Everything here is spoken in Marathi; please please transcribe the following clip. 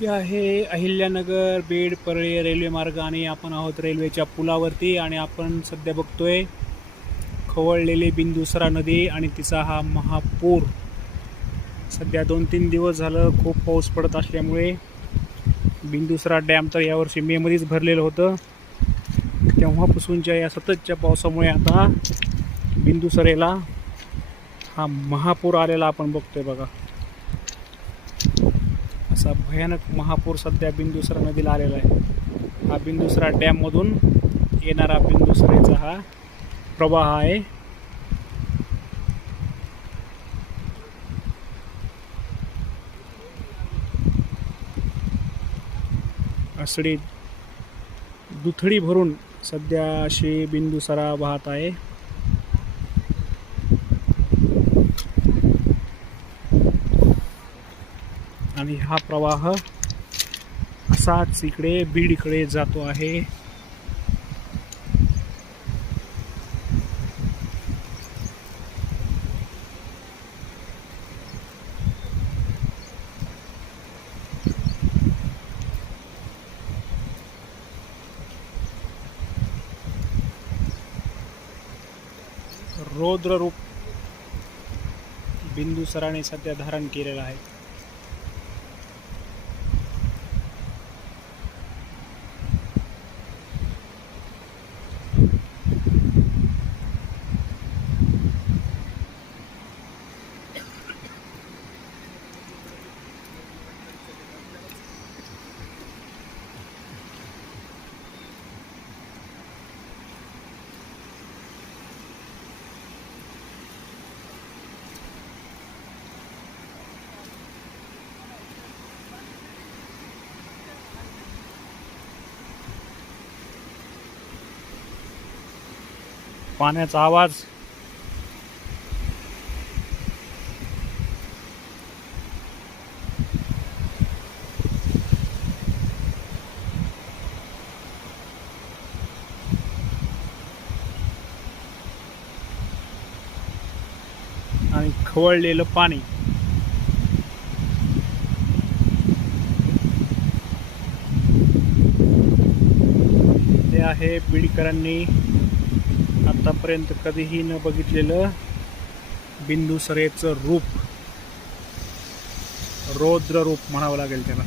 ही आहे अहिल्यानगर बेड परळी रेल्वे मार्ग आणि आपण आहोत रेल्वेच्या पुलावरती आणि आपण सध्या बघतोय खवळलेली बिंदुसरा नदी आणि तिचा हा महापूर. सध्या दोन तीन दिवस झालं खूप पाऊस पडत असल्यामुळे बिंदुसरा डॅम तर यावर्षी मेमध्येच भरलेलं होतं. तेव्हापासूनच्या या सततच्या पावसामुळे आता बिंदुसरेला हा महापूर आलेला आपण बघतोय बघा. असा भयानक महापूर सध्या बिंदुसरा नदीला आलेला आहे. हा बिंदुसरा डॅममधून येणारा बिंदुसरेचा हा प्रवाह आहे. असडी दुथडी भरून सध्या अशी बिंदुसरा वाहत आहे. आणि हा प्रवाह असाच इकडे बीडकडे जातो आहे. रौद्र रूप बिंदुसराने सध्या धारण केलेलं आहे. पाण्याचा आवाज. आणि खवळलेलं पाणी. ते आहे बीडकरांनी आतापर्यंत कधीही न बघितलेलं बिंदुसरेचं रूप. रौद्र रूप म्हणावं लागेल त्याला.